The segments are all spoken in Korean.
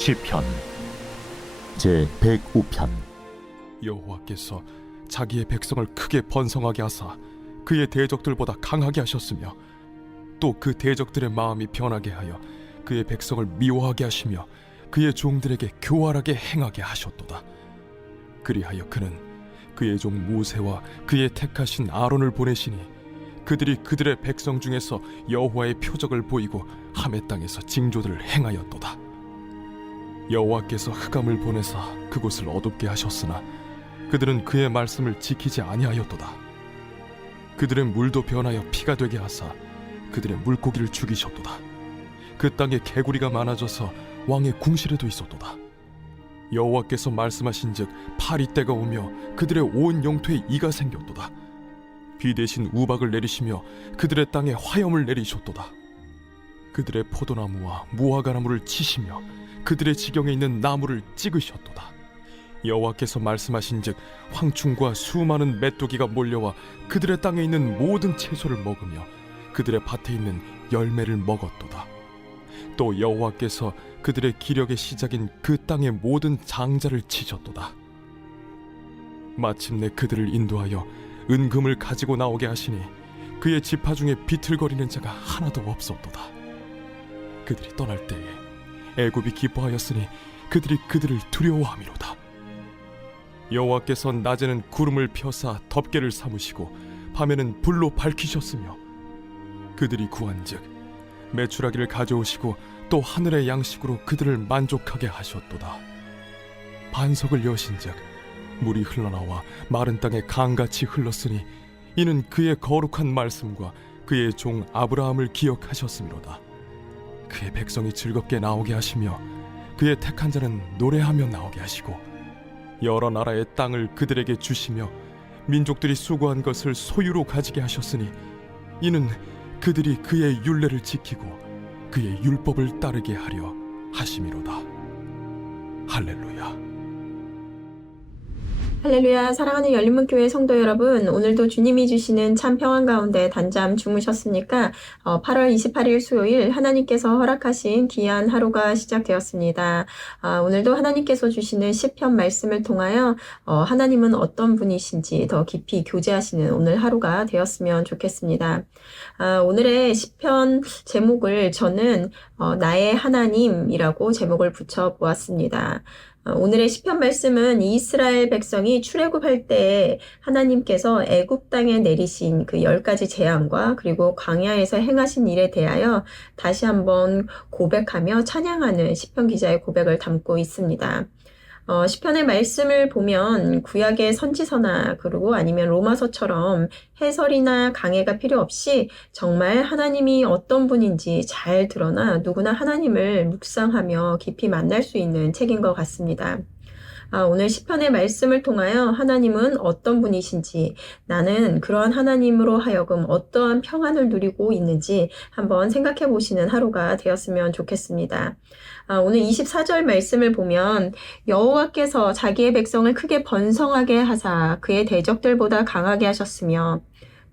시편 제105편. 여호와께서 자기의 백성을 크게 번성하게 하사 그의 대적들보다 강하게 하셨으며 또 그 대적들의 마음이 변하게 하여 그의 백성을 미워하게 하시며 그의 종들에게 교활하게 행하게 하셨도다. 그리하여 그는 그의 종 모세와 그의 택하신 아론을 보내시니 그들이 그들의 백성 중에서 여호와의 표적을 보이고 하멜 땅에서 징조들을 행하였도다. 여호와께서 흑암을 보내사 그곳을 어둡게 하셨으나 그들은 그의 말씀을 지키지 아니하였도다. 그들의 물도 변하여 피가 되게 하사 그들의 물고기를 죽이셨도다. 그 땅에 개구리가 많아져서 왕의 궁실에도 있었도다. 여호와께서 말씀하신즉 파리 때가 오며 그들의 온 영토에 이가 생겼도다. 비 대신 우박을 내리시며 그들의 땅에 화염을 내리셨도다. 그들의 포도나무와 무화과나무를 치시며 그들의 지경에 있는 나무를 찍으셨도다. 여호와께서 말씀하신즉 황충과 수많은 메뚜기가 몰려와 그들의 땅에 있는 모든 채소를 먹으며 그들의 밭에 있는 열매를 먹었도다. 또 여호와께서 그들의 기력의 시작인 그 땅의 모든 장자를 치셨도다. 마침내 그들을 인도하여 은금을 가지고 나오게 하시니 그의 지파 중에 비틀거리는 자가 하나도 없었도다. 그들이 떠날 때에 애굽이 기뻐하였으니 그들이 그들을 두려워함이로다. 여호와께서 낮에는 구름을 펴사 덮개를 삼으시고 밤에는 불로 밝히셨으며 그들이 구한즉 메추라기를 가져오시고 또 하늘의 양식으로 그들을 만족하게 하셨도다. 반석을 여신즉 물이 흘러나와 마른 땅에 강같이 흘렀으니 이는 그의 거룩한 말씀과 그의 종 아브라함을 기억하셨음이로다. 그의 백성이 즐겁게 나오게 하시며 그의 택한 자는 노래하며 나오게 하시고 여러 나라의 땅을 그들에게 주시며 민족들이 수고한 것을 소유로 가지게 하셨으니 이는 그들이 그의 율례를 지키고 그의 율법을 따르게 하려 하심이로다. 할렐루야. 할렐루야. 사랑하는 열린문교회 성도 여러분, 오늘도 주님이 주시는 참 평안 가운데 단잠 주무셨습니까? 8월 28일 수요일 하나님께서 허락하신 귀한 하루가 시작되었습니다. 오늘도 하나님께서 주시는 시편 말씀을 통하여 하나님은 어떤 분이신지 더 깊이 교제하시는 오늘 하루가 되었으면 좋겠습니다. 오늘의 시편 제목을 저는 나의 하나님이라고 제목을 붙여보았습니다. 오늘의 시편 말씀은 이스라엘 백성이 출애굽할 때 하나님께서 애굽 땅에 내리신 그 10가지 재앙과 그리고 광야에서 행하신 일에 대하여 다시 한번 고백하며 찬양하는 시편 기자의 고백을 담고 있습니다. 시편의 말씀을 보면 구약의 선지서나 그리고 아니면 로마서처럼 해설이나 강해가 필요 없이 정말 하나님이 어떤 분인지 잘 드러나 누구나 하나님을 묵상하며 깊이 만날 수 있는 책인 것 같습니다. 오늘 시편의 말씀을 통하여 하나님은 어떤 분이신지, 나는 그러한 하나님으로 하여금 어떠한 평안을 누리고 있는지 한번 생각해 보시는 하루가 되었으면 좋겠습니다. 오늘 24절 말씀을 보면 여호와께서 자기의 백성을 크게 번성하게 하사 그의 대적들보다 강하게 하셨으며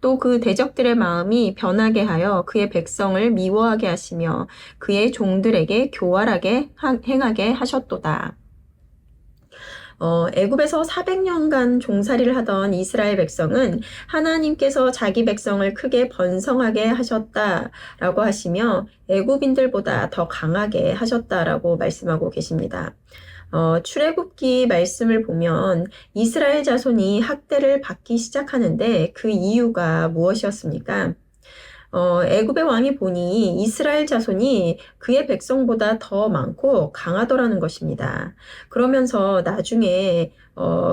또 그 대적들의 마음이 변하게 하여 그의 백성을 미워하게 하시며 그의 종들에게 교활하게 행하게 하셨도다. 애굽에서 400년간 종살이를 하던 이스라엘 백성은 하나님께서 자기 백성을 크게 번성하게 하셨다라고 하시며 애굽인들보다 더 강하게 하셨다라고 말씀하고 계십니다. 출애굽기 말씀을 보면 이스라엘 자손이 학대를 받기 시작하는데 그 이유가 무엇이었습니까? 애굽의 왕이 보니 이스라엘 자손이 그의 백성보다 더 많고 강하더라는 것입니다. 그러면서 나중에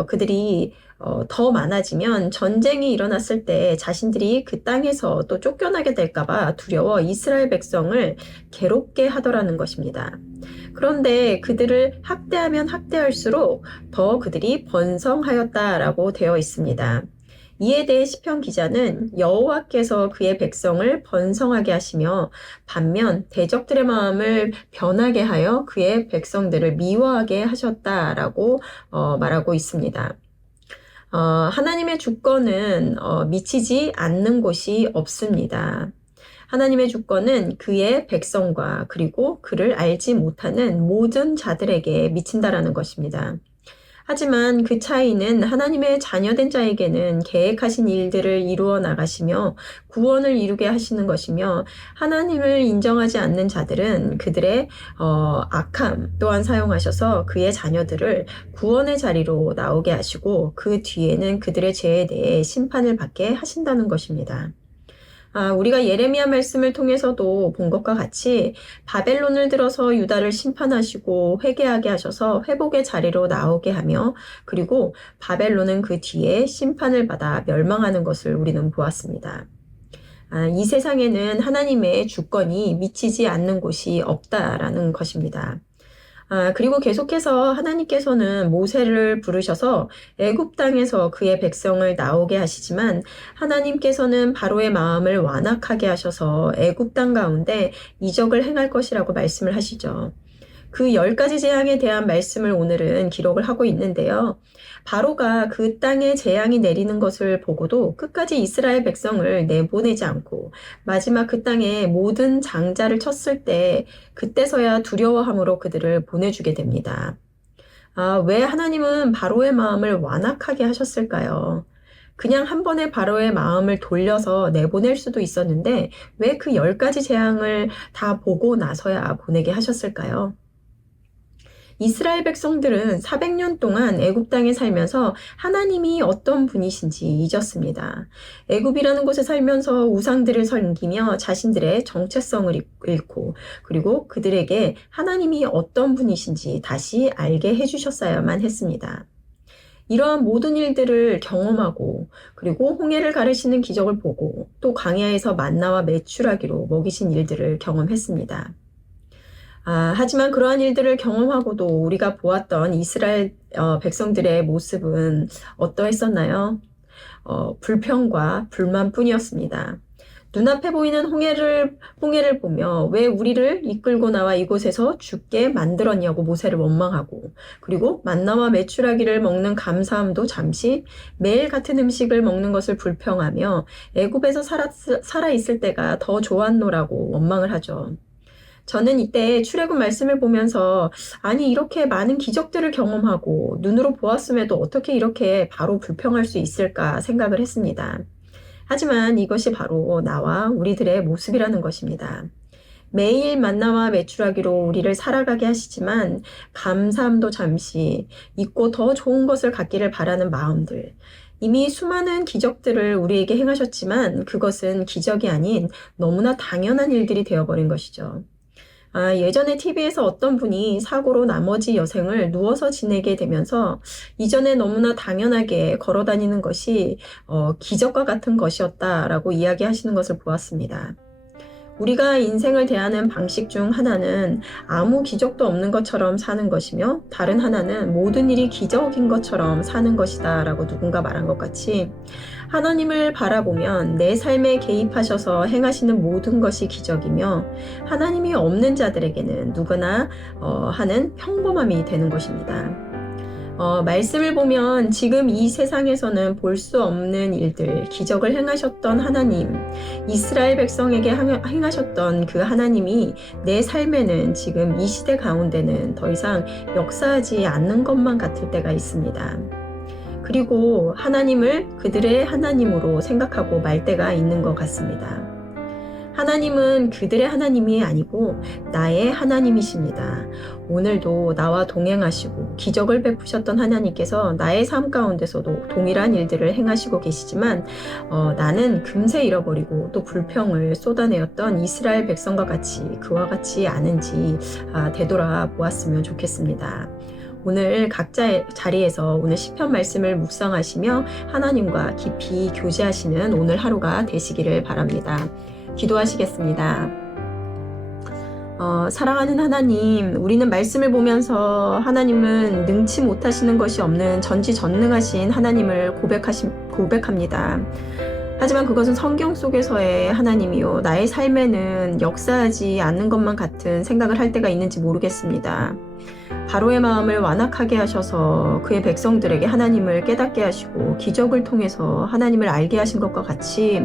그들이 더 많아지면 전쟁이 일어났을 때 자신들이 그 땅에서 또 쫓겨나게 될까봐 두려워 이스라엘 백성을 괴롭게 하더라는 것입니다. 그런데 그들을 학대하면 학대할수록 더 그들이 번성하였다라고 되어 있습니다. 이에 대해 시편 기자는 여호와께서 그의 백성을 번성하게 하시며 반면 대적들의 마음을 변하게 하여 그의 백성들을 미워하게 하셨다라고 말하고 있습니다. 하나님의 주권은 미치지 않는 곳이 없습니다. 하나님의 주권은 그의 백성과 그리고 그를 알지 못하는 모든 자들에게 미친다라는 것입니다. 하지만 그 차이는 하나님의 자녀된 자에게는 계획하신 일들을 이루어 나가시며 구원을 이루게 하시는 것이며, 하나님을 인정하지 않는 자들은 그들의 악함 또한 사용하셔서 그의 자녀들을 구원의 자리로 나오게 하시고 그 뒤에는 그들의 죄에 대해 심판을 받게 하신다는 것입니다. 우리가 예레미야 말씀을 통해서도 본 것과 같이 바벨론을 들어서 유다를 심판하시고 회개하게 하셔서 회복의 자리로 나오게 하며, 그리고 바벨론은 그 뒤에 심판을 받아 멸망하는 것을 우리는 보았습니다. 이 세상에는 하나님의 주권이 미치지 않는 곳이 없다라는 것입니다. 그리고 계속해서 하나님께서는 모세를 부르셔서 애굽 땅에서 그의 백성을 나오게 하시지만, 하나님께서는 바로의 마음을 완악하게 하셔서 애굽 땅 가운데 이적을 행할 것이라고 말씀을 하시죠. 그 10가지 재앙에 대한 말씀을 오늘은 기록을 하고 있는데요. 바로가 그 땅에 재앙이 내리는 것을 보고도 끝까지 이스라엘 백성을 내보내지 않고 마지막 그 땅에 모든 장자를 쳤을 때 그때서야 두려워함으로 그들을 보내주게 됩니다. 왜 하나님은 바로의 마음을 완악하게 하셨을까요? 그냥 한 번에 바로의 마음을 돌려서 내보낼 수도 있었는데 왜 그 10가지 재앙을 다 보고 나서야 보내게 하셨을까요? 이스라엘 백성들은 400년 동안 애굽 땅에 살면서 하나님이 어떤 분이신지 잊었습니다. 애굽이라는 곳에 살면서 우상들을 섬기며 자신들의 정체성을 잃고, 그리고 그들에게 하나님이 어떤 분이신지 다시 알게 해주셨어야만 했습니다. 이러한 모든 일들을 경험하고, 그리고 홍해를 가르시는 기적을 보고, 또 광야에서 만나와 메추라기로 먹이신 일들을 경험했습니다. 하지만 그러한 일들을 경험하고도 우리가 보았던 이스라엘 백성들의 모습은 어떠했었나요? 불평과 불만뿐이었습니다. 눈앞에 보이는 홍해를 보며 왜 우리를 이끌고 나와 이곳에서 죽게 만들었냐고 모세를 원망하고, 그리고 만나와 메추라기를 먹는 감사함도 잠시, 매일 같은 음식을 먹는 것을 불평하며 애굽에서 살아 있을 때가 더 좋았노라고 원망을 하죠. 저는 이때 출애굽 말씀을 보면서 이렇게 많은 기적들을 경험하고 눈으로 보았음에도 어떻게 이렇게 바로 불평할 수 있을까 생각을 했습니다. 하지만 이것이 바로 나와 우리들의 모습이라는 것입니다. 매일 만나와 메추라기로 우리를 살아가게 하시지만 감사함도 잠시 잊고 더 좋은 것을 갖기를 바라는 마음들, 이미 수많은 기적들을 우리에게 행하셨지만 그것은 기적이 아닌 너무나 당연한 일들이 되어버린 것이죠. 예전에 TV에서 어떤 분이 사고로 나머지 여생을 누워서 지내게 되면서 이전에 너무나 당연하게 걸어 다니는 것이 기적과 같은 것이었다라고 이야기하시는 것을 보았습니다. 우리가 인생을 대하는 방식 중 하나는 아무 기적도 없는 것처럼 사는 것이며, 다른 하나는 모든 일이 기적인 것처럼 사는 것이다 라고 누군가 말한 것 같이, 하나님을 바라보면 내 삶에 개입하셔서 행하시는 모든 것이 기적이며, 하나님이 없는 자들에게는 누구나 하는 평범함이 되는 것입니다. 말씀을 보면 지금 이 세상에서는 볼 수 없는 일들, 기적을 행하셨던 하나님, 이스라엘 백성에게 행하셨던 그 하나님이 내 삶에는 지금 이 시대 가운데는 더 이상 역사하지 않는 것만 같을 때가 있습니다. 그리고 하나님을 그들의 하나님으로 생각하고 말 때가 있는 것 같습니다. 하나님은 그들의 하나님이 아니고 나의 하나님이십니다. 오늘도 나와 동행하시고 기적을 베푸셨던 하나님께서 나의 삶 가운데서도 동일한 일들을 행하시고 계시지만 나는 금세 잃어버리고 또 불평을 쏟아내었던 이스라엘 백성과 같이 그와 같지 않은지 되돌아보았으면 좋겠습니다. 오늘 각자의 자리에서 오늘 시편 말씀을 묵상하시며 하나님과 깊이 교제하시는 오늘 하루가 되시기를 바랍니다. 기도하시겠습니다. 사랑하는 하나님, 우리는 말씀을 보면서 하나님은 능치 못하시는 것이 없는 전지전능하신 하나님을 고백합니다. 하지만 그것은 성경 속에서의 하나님이요, 나의 삶에는 역사하지 않는 것만 같은 생각을 할 때가 있는지 모르겠습니다. 바로의 마음을 완악하게 하셔서 그의 백성들에게 하나님을 깨닫게 하시고 기적을 통해서 하나님을 알게 하신 것과 같이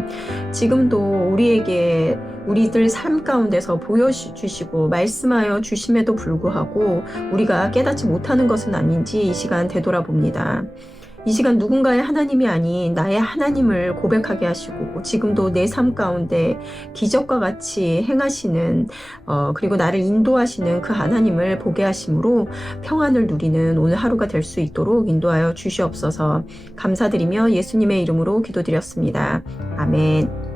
지금도 우리에게 우리들 삶 가운데서 보여주시고 말씀하여 주심에도 불구하고 우리가 깨닫지 못하는 것은 아닌지 이 시간 되돌아봅니다. 이 시간 누군가의 하나님이 아닌 나의 하나님을 고백하게 하시고 지금도 내 삶 가운데 기적과 같이 행하시는 그리고 나를 인도하시는 그 하나님을 보게 하심으로 평안을 누리는 오늘 하루가 될 수 있도록 인도하여 주시옵소서. 감사드리며 예수님의 이름으로 기도드렸습니다. 아멘.